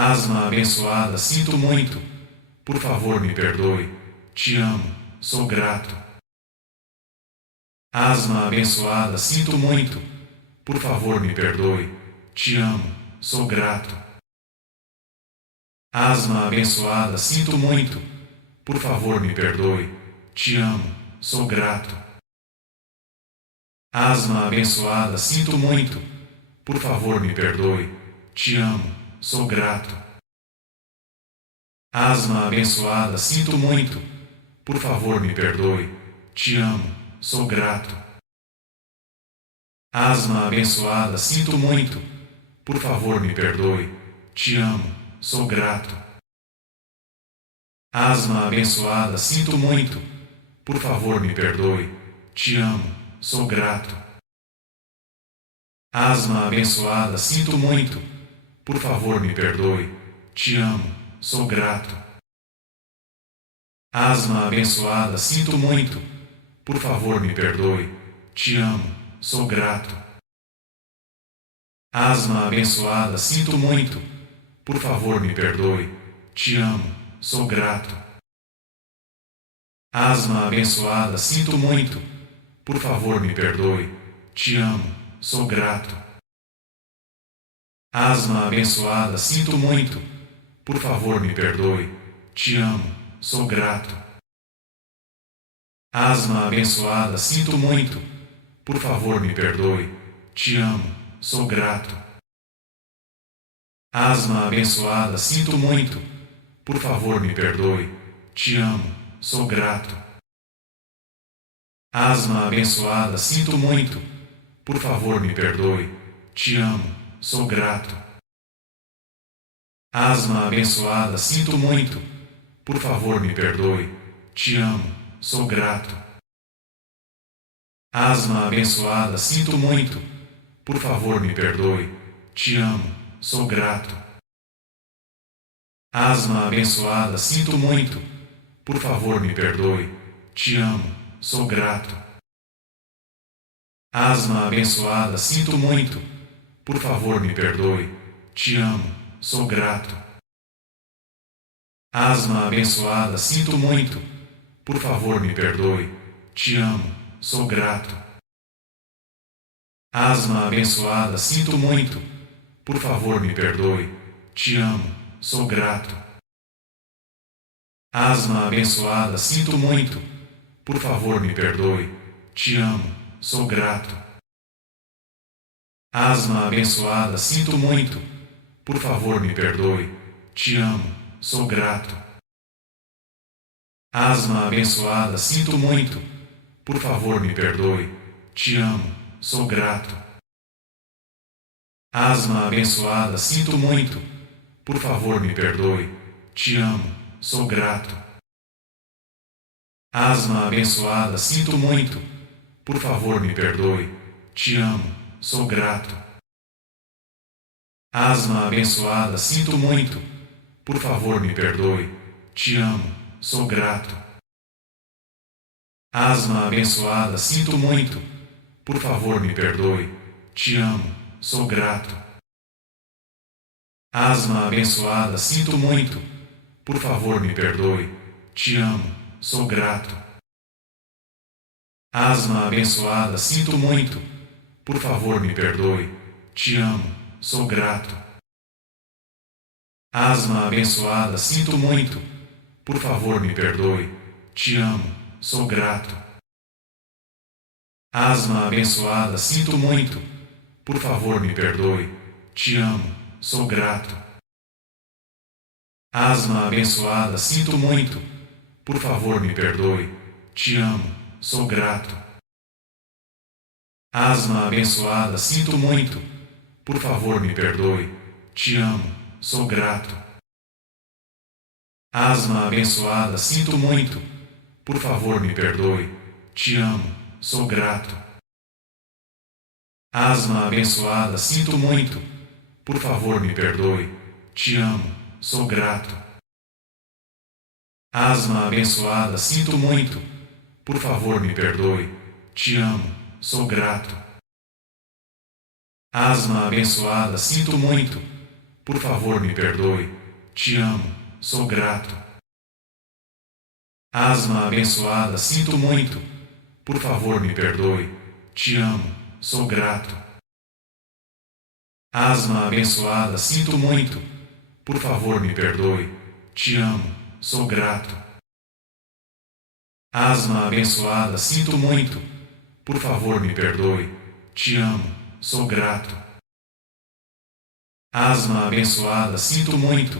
Asma abençoada, sinto muito. Por favor, me perdoe. Te amo, sou grato. Asma abençoada, sinto muito. Por favor, me perdoe. Te amo, sou grato. Asma abençoada, sinto muito. Por favor, me perdoe. Te amo, sou grato. Asma abençoada, sinto muito. Por favor, me perdoe. Te amo, sou grato. Asma abençoada, sinto muito. Por favor, me perdoe. Te amo, sou grato. Asma abençoada, sinto muito. Por favor, me perdoe. Te amo, sou grato. Asma abençoada, sinto muito. Por favor, me perdoe. Te amo, sou grato. Asma abençoada, sinto muito. Por favor, me perdoe. Te amo, sou grato. Asma abençoada, sinto muito. Por favor, me perdoe. Te amo, sou grato. Asma abençoada, sinto muito. Por favor, me perdoe. Te amo, sou grato. Asma abençoada, sinto muito. Por favor, me perdoe. Te amo, sou grato. Asma abençoada, sinto muito. Por favor, me perdoe. Te amo, sou grato. Asma abençoada, sinto muito. Por favor, me perdoe. Te amo, sou grato. Asma abençoada, sinto muito. Por favor, me perdoe. Te amo, sou grato. Asma abençoada, sinto muito. Por favor, me perdoe. Te amo, sou grato. Asma abençoada, sinto muito. Por favor, me perdoe. Te amo, sou grato. Asma abençoada, sinto muito. Por favor, me perdoe. Te amo, sou grato. Asma abençoada, sinto muito. Por favor, me perdoe. Te amo, sou grato. Asma abençoada, sinto muito. Por favor, me perdoe. Te amo, sou grato. Asma abençoada, sinto muito. Por favor, me perdoe. Te amo, sou grato. Asma abençoada, sinto muito. Por favor, me perdoe. Te amo, sou grato. Asma abençoada, sinto muito. Por favor, me perdoe. Te amo, sou grato. Asma abençoada, sinto muito. Por favor, me perdoe. Te amo, sou grato. Asma abençoada, sinto muito. Por favor, me perdoe. Te amo, sou grato. Asma abençoada, sinto muito. Por favor, me perdoe. Te amo, sou grato. Asma abençoada, sinto muito. Por favor, me perdoe. Te amo, sou grato. Asma abençoada, sinto muito. Por favor, me perdoe. Te amo, sou grato. Asma abençoada, sinto muito. Por favor, me perdoe. Te amo, sou grato. Asma abençoada, sinto muito. Por favor, me perdoe. Te amo, sou grato. Asma abençoada, sinto muito. Por favor, me perdoe. Te amo, sou grato. Asma abençoada, sinto muito. Por favor, me perdoe. Te amo, sou grato. Asma abençoada, sinto muito. Por favor, me perdoe. Te amo, sou grato. Asma abençoada, sinto muito. Por favor, me perdoe. Te amo, sou grato. Asma abençoada, sinto muito. Por favor, me perdoe. Te amo, sou grato. Asma abençoada, sinto muito. Por favor, me perdoe. Te amo, sou grato. Asma abençoada, sinto muito. Por favor, me perdoe. Te amo, sou grato. Asma abençoada, sinto muito. Por favor, me perdoe. Te amo, sou grato. Asma abençoada, sinto muito. Por favor, me perdoe. Te amo. Sou grato. Asma abençoada, sinto muito. Por favor, me perdoe. Te amo. Sou grato. Asma abençoada, sinto muito. Por favor, me perdoe. Te amo. Sou grato. Asma abençoada, sinto muito. Por favor, me perdoe. Te amo. Sou grato. Asma abençoada, sinto muito.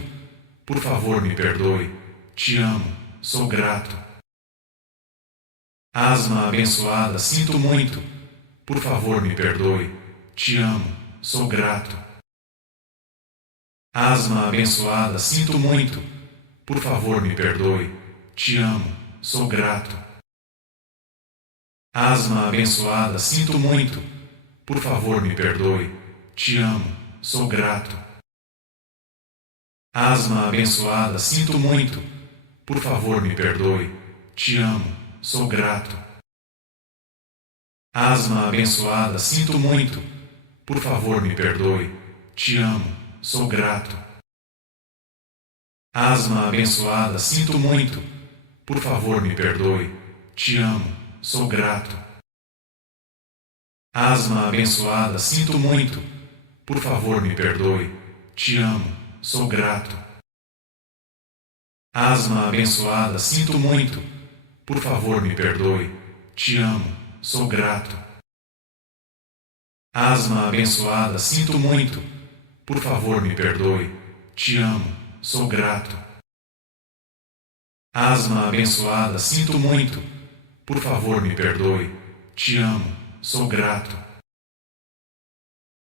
Por favor, me perdoe. Te amo. Sou grato. Asma abençoada, sinto muito. Por favor, me perdoe. Te amo. Sou grato. Asma abençoada, sinto muito. Por favor, me perdoe. Te amo. Sou grato. Asma abençoada, sinto muito. Por favor, me perdoe. Te amo. Sou grato. Asma abençoada, sinto muito. Por favor, me perdoe. Te amo. Sou grato. Asma abençoada, sinto muito. Por favor, me perdoe. Te amo. Sou grato. Asma abençoada, sinto muito. Por favor, me perdoe. Te amo. Sou grato. Asma abençoada, sinto muito. Por favor, me perdoe. Te amo. Sou grato. Asma abençoada, sinto muito. Por favor, me perdoe. Te amo. Sou grato. Asma abençoada, sinto muito. Por favor, me perdoe. Te amo. Sou grato. Asma abençoada, sinto muito. Por favor, me perdoe. Te amo. Sou grato.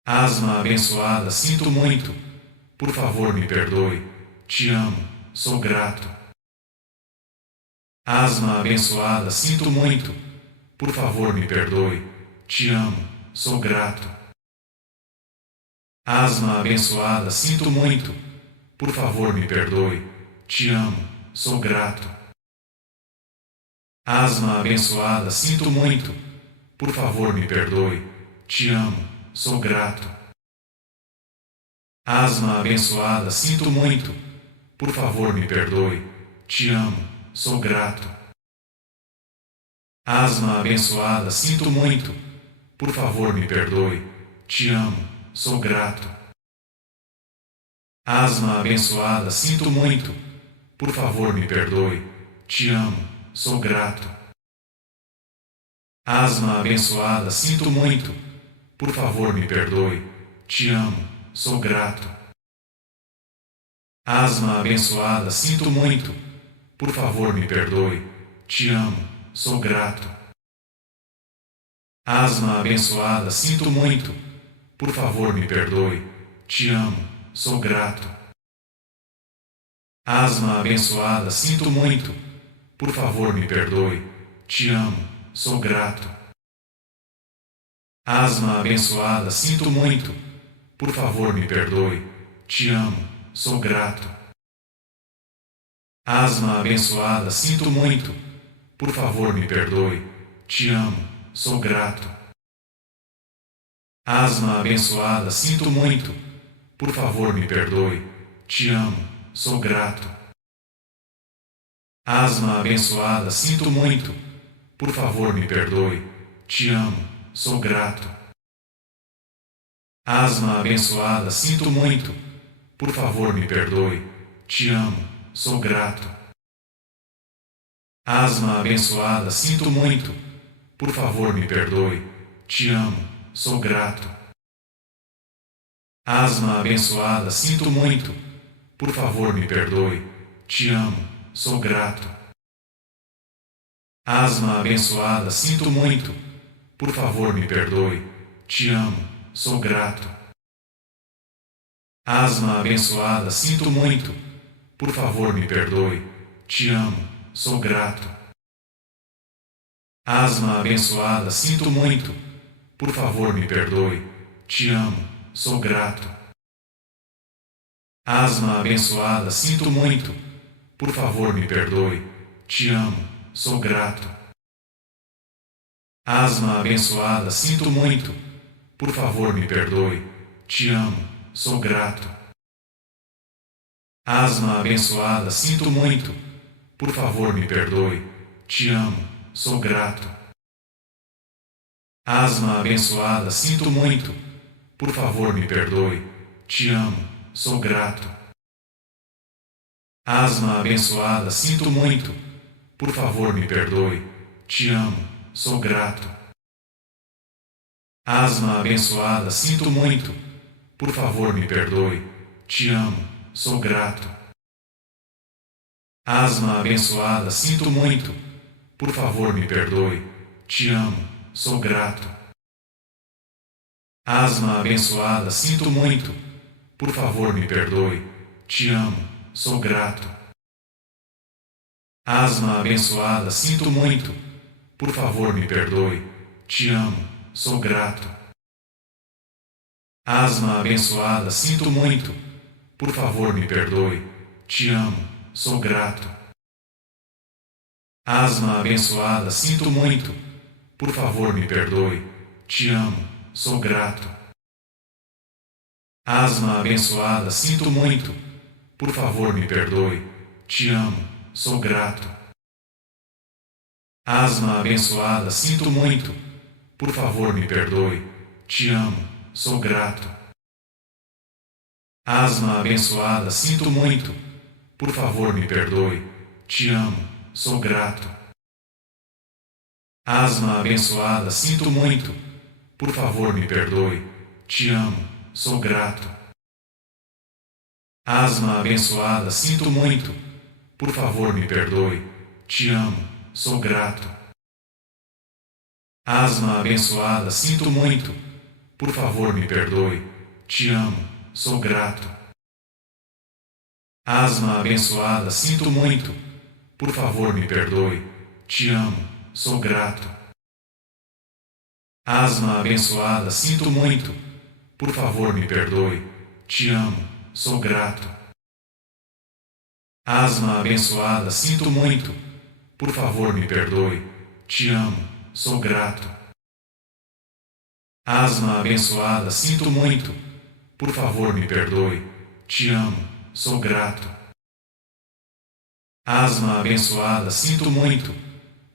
Asma abençoada, sinto muito. Por favor, me perdoe. Te amo. Sou grato. Asma abençoada, sinto muito. Por favor, me perdoe. Te amo. Sou grato. Asma abençoada, sinto muito. Por favor, me perdoe. Te amo. Sou grato. Asma abençoada, sinto muito. Por favor, me perdoe. Te amo. Sou grato. Asma abençoada, sinto muito. Por favor, me perdoe. Te amo. Sou grato. Asma abençoada, sinto muito. Por favor, me perdoe. Te amo. Sou grato. Asma abençoada, sinto muito. Por favor, me perdoe. Te amo. Sou grato. Asma abençoada, sinto muito. Por favor, me perdoe. Te amo. Sou grato. Asma abençoada, sinto muito. Por favor, me perdoe. Te amo. Sou grato. Asma abençoada, sinto muito. Por favor, me perdoe. Te amo. Sou grato. Asma abençoada, sinto muito. Por favor, me perdoe. Te amo. Sou grato. Asma abençoada, sinto muito. Por favor, me perdoe. Te amo. Sou grato. Asma abençoada, sinto muito. Por favor, me perdoe. Te amo. Sou grato. Asma abençoada, sinto muito. Por favor, me perdoe. Te amo. Sou grato. Asma abençoada, sinto muito. Por favor, me perdoe. Te amo. Sou grato. Asma abençoada, sinto muito. Por favor, me perdoe. Te amo. Sou grato. Asma abençoada, sinto muito. Por favor, me perdoe. Te amo. Sou grato. Asma abençoada, sinto muito. Por favor, me perdoe. Te amo. Sou grato. Asma abençoada, sinto muito. Por favor, me perdoe. Te amo. Sou grato. Asma abençoada, sinto muito. Por favor, me perdoe. Te amo. Sou grato. Asma abençoada, sinto muito. Por favor, me perdoe. Te amo. Sou grato. Asma abençoada, sinto muito. Por favor, me perdoe. Te amo. Sou grato. Asma abençoada, sinto muito. Por favor, me perdoe. Te amo. Sou grato. Asma abençoada, sinto muito. Por favor, me perdoe. Te amo, sou grato. Asma abençoada, sinto muito. Por favor, me perdoe. Te amo, sou grato. Asma abençoada, sinto muito. Por favor, me perdoe. Te amo, sou grato. Asma abençoada, sinto muito. Por favor, me perdoe. Te amo, sou grato. Asma abençoada, sinto muito. Por favor, me perdoe. Te amo, sou grato. Asma abençoada, sinto muito. Por favor, me perdoe. Te amo, sou grato. Asma abençoada, sinto muito. Por favor, me perdoe. Te amo, sou grato. Asma abençoada, sinto muito. Por favor, me perdoe. Te amo, sou grato. Asma abençoada, sinto muito. Por favor, me perdoe. Te amo, sou grato. Asma abençoada, sinto muito. Por favor, me perdoe. Te amo, sou grato. Asma abençoada, sinto muito. Por favor, me perdoe. Te amo, sou grato. Asma abençoada, sinto muito. Por favor, me perdoe. Te amo, sou grato. Asma abençoada, sinto muito. Por favor, me perdoe. Te amo, sou grato. Asma abençoada, sinto muito. Por favor, me perdoe. Te amo, sou grato. Asma abençoada, sinto muito. Por favor, me perdoe. Te amo, sou grato. Asma abençoada, sinto muito. Por favor, me perdoe. Te amo, sou grato. Asma abençoada, sinto muito. Por favor, me perdoe. Te amo, sou grato. Asma abençoada, sinto muito. Por favor, me perdoe. Te amo, sou grato. Asma abençoada, sinto muito. Por favor, me perdoe. Te amo, sou grato. Asma abençoada, sinto muito.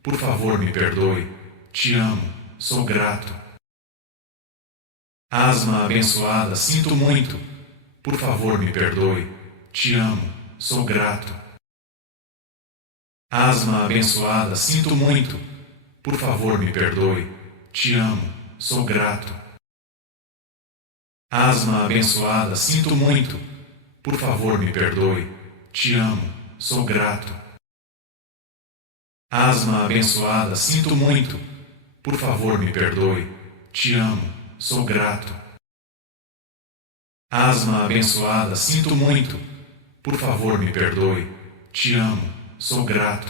Por favor, me perdoe. Te amo, sou grato. Asma abençoada, sinto muito. Por favor, me perdoe. Te amo, sou grato. Asma abençoada, sinto muito. Por favor, me perdoe. Te amo, sou grato. Asma abençoada, sinto muito. Por favor, me perdoe. Te amo, sou grato. Asma abençoada, sinto muito. Por favor, me perdoe. Te amo, sou grato. Asma abençoada, sinto muito. Por favor, me perdoe. Te amo, sou grato.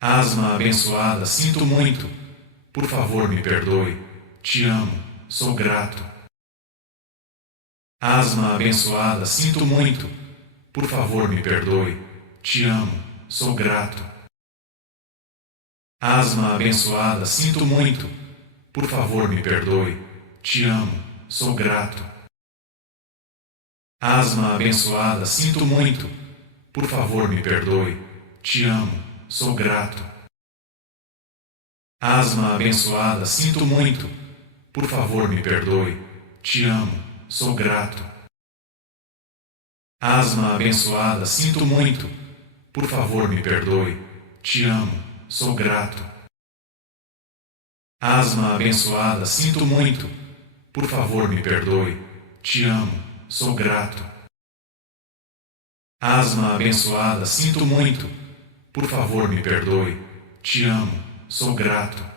Asma abençoada, sinto muito. Por favor, me perdoe. Te amo, sou grato. Asma abençoada, sinto muito. Por favor, me perdoe. Te amo, sou grato. Asma abençoada, sinto muito. Por favor, me perdoe. Te amo, sou grato. Asma abençoada, sinto muito. Por favor, me perdoe. Te amo, sou grato. Asma abençoada, sinto muito. Por favor, me perdoe. Te amo, sou grato. Asma abençoada, sinto muito. Por favor, me perdoe. Te amo, sou grato. Asma abençoada, sinto muito. Por favor, me perdoe. Te amo, sou grato. Asma abençoada, sinto muito. Por favor, me perdoe. Te amo, sou grato.